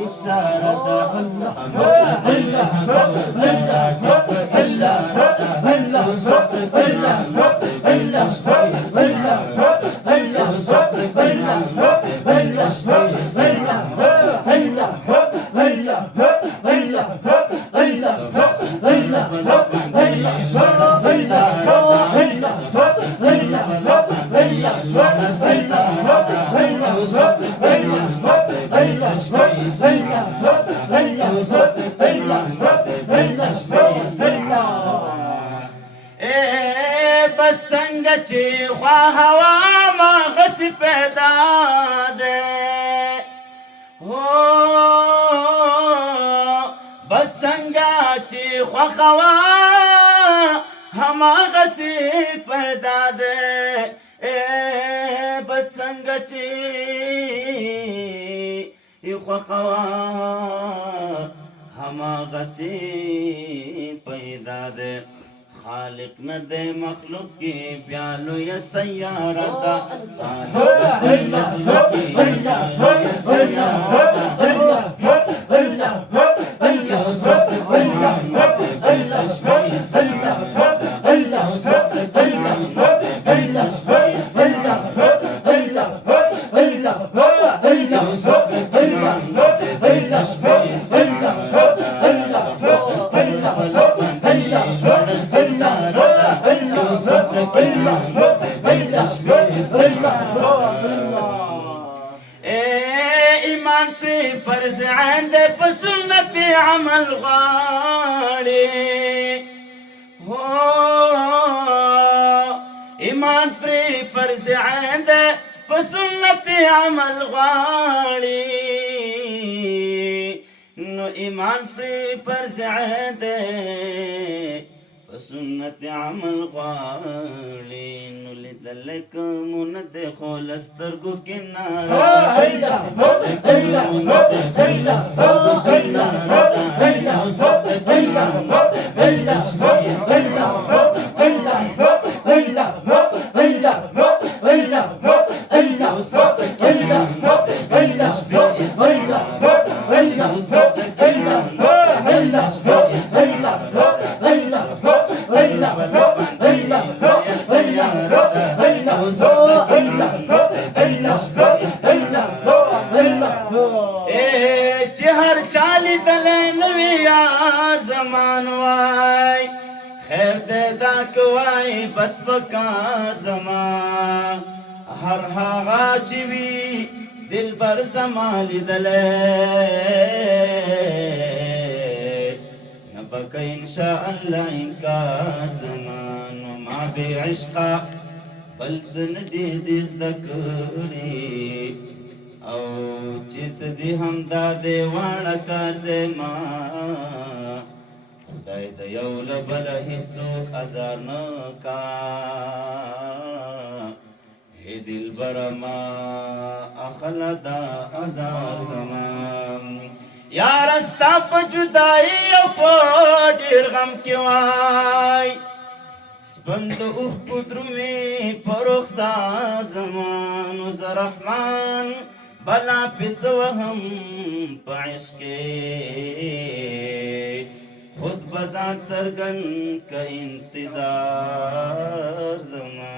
إشارة بس څنګه چې خوا هوا ما غسې پیدا ده بس څنګه چې خوا هوا هماغسې پیدا ده بس څنګه چې خوا هوا هماغسې پیدا ده خالق نه د مخلوق کې بیا لوی سیاره ده ایمان پری فرض عین ده په سنت عمل غواړي ایمان پری فرض عین ده په سنت عمل غواړي نو ایمان پری فرض عین ده سنت عمل غواړي نو لیدل کومونه د خول سترګو کې چې هر چالي دلې نوی یا زمان وای خیر دې دا کوي بد پکار زمان هر هغه چې وی دلبر زمان لیدلې نبک ان شاء الله انکار زمان ما به عشق بل زن دې زده کړې او چې څه دې همدا دې واړه کار زما خدای د یو له بله هېڅوک ازار نه کا هې دلبره ما اخله دا ازار زما یاره ستا په جدایي او په ډېر غم کې وای سپند اوښکو درومې په رخسار زما نو زه رحمان بلا پیڅ وهم په عشق کې خود بځان څرګند که انتظار زما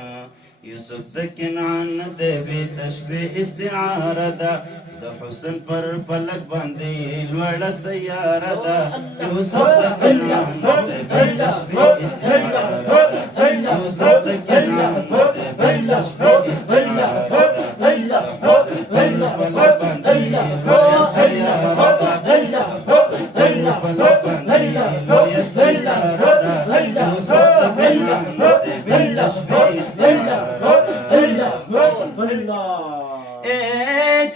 یوسف د کنعان د بې تشبیه استعاره ده د حسن پر فلک باندې لوړه سیاره ده یوسف د کنعان د بې تشبیه استعاره ده یوسف د کنعان د بې تشبیه استعاره ده حسن پر فلک باندې لوړه سیاره ده حسن پر فلک باندې لوړه سیاره ده یوسف د کنعان د بې تشبیه استعاره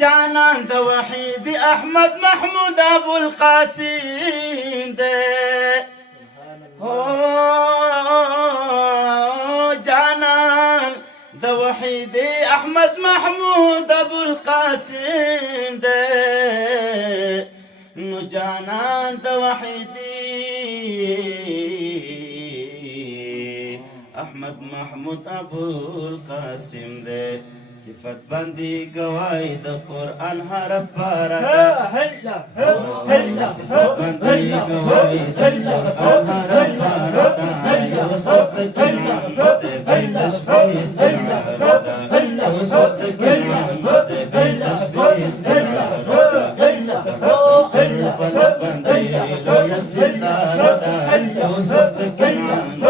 جانان د وحید احمد محمود ابو القاسم ده جانان د وحید احمد محمود ابو القاسم ده نو جانان د وحید احمد محمود ابو القاسم ده صفت باندې گواہی د قرآن حرف بارا صفت باندې گواہی د قرآن حرف بارا یوسف کنعان د بیت شپې استعاره یوسف کنعان د بیت شپې استعاره پل باندې لوی ستاره یوسف کنعان